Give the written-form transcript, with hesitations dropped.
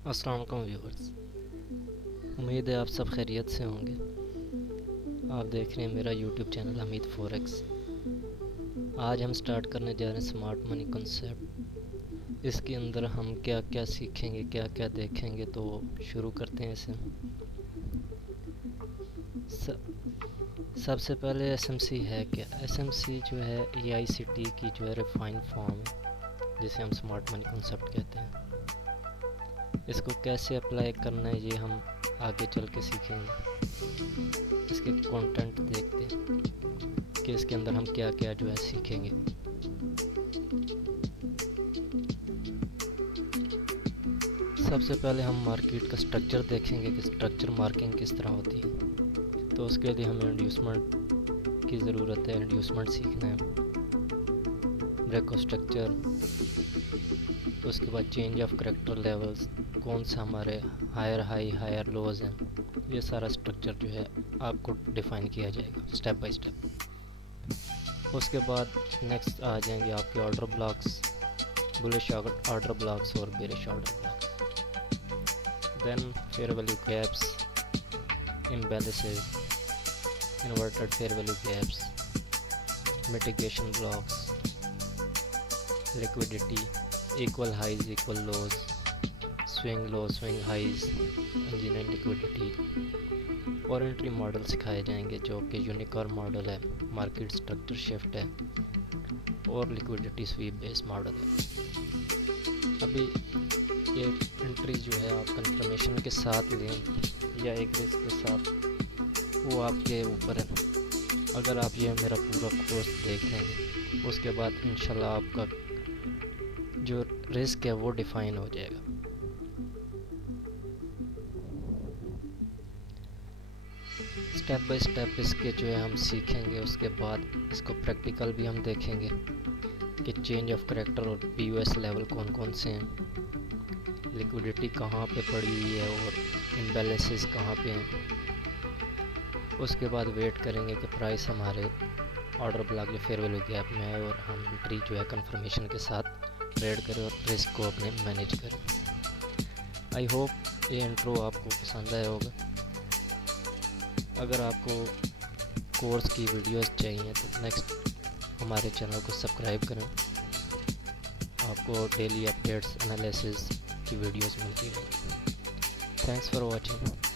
अस्सलाम वालेकुम व्यूअर्स। उम्मीद है आप सब खैरियत से होंगे। आप देख रहे हैं मेरा यूट्यूब चैनल हमीद फॉरेक्स। आज हम स्टार्ट करने जा रहे हैं स्मार्ट मनी कॉन्सेप्ट। इसके अंदर हम क्या क्या सीखेंगे, क्या क्या देखेंगे, तो शुरू करते हैं इसे। सबसे पहले एसएमसी है क्या। एसएमसी जो है एआईसीटी की जो है रिफाइंड फॉर्म है, जिसे हम स्मार्ट मनी कॉन्सेप्ट कहते हैं। इसको कैसे अप्लाई करना है ये हम आगे चल के सीखेंगे। इसके कंटेंट देखते हैं कि इसके अंदर हम क्या क्या जो है सीखेंगे। सबसे पहले हम मार्केट का स्ट्रक्चर देखेंगे कि स्ट्रक्चर मार्किंग किस तरह होती है। तो उसके लिए हमें इंड्यूसमेंट की ज़रूरत है। इंड्यूसमेंट सीखना है, ब्रेक स्ट्रक्चर। उसके बाद चेंज ऑफ करेक्टर लेवल्स, कौन सा हमारे हायर हाई हायर लोज हैं। ये सारा स्ट्रक्चर जो है आपको डिफ़ाइन किया जाएगा स्टेप बाय स्टेप। उसके बाद नेक्स्ट आ जाएंगे आपके order blocks, bullish order blocks और bearish order blocks. Then fair value gaps, imbalances, inverted fair value gaps, mitigation blocks, liquidity, equal highs equal lows, swing low swing highs, engineering liquidity और entry model सिखाए जाएंगे, जो कि unicorn model है, market structure shift है और liquidity SVEEP based model है। अभी ये एंट्री जो है आप कंफर्मेशन के साथ लें या एक रिस्क के साथ, वो आपके ऊपर है। अगर आप ये मेरा पूरा कोर्स देख लेंगे, उसके बाद इंशाल्लाह आपका जो रिस्क है वो डिफ़ाइन हो जाएगा। स्टेप बाय स्टेप इसके जो है हम सीखेंगे। उसके बाद इसको प्रैक्टिकल भी हम देखेंगे कि चेंज ऑफ करेक्टर और पीयूएस लेवल कौन कौन से हैं, लिक्विडिटी कहाँ पे पड़ी हुई है और इम्बैलेंसेस कहाँ पे हैं। उसके बाद वेट करेंगे कि प्राइस हमारे ऑर्डर ब्लॉक या फेयर वैल्यू गैप में है और हम एंट्री जो है कंफर्मेशन के साथ ट्रेड करें और रिस्क को अपने मैनेज करें। आई होप ये इंट्रो आपको पसंद आया होगा। अगर आपको कोर्स की वीडियोस चाहिए तो नेक्स्ट हमारे चैनल को सब्सक्राइब करें। आपको डेली अपडेट्स एनालिसिस की वीडियोस मिलती रहेंगी। Thanks for watching.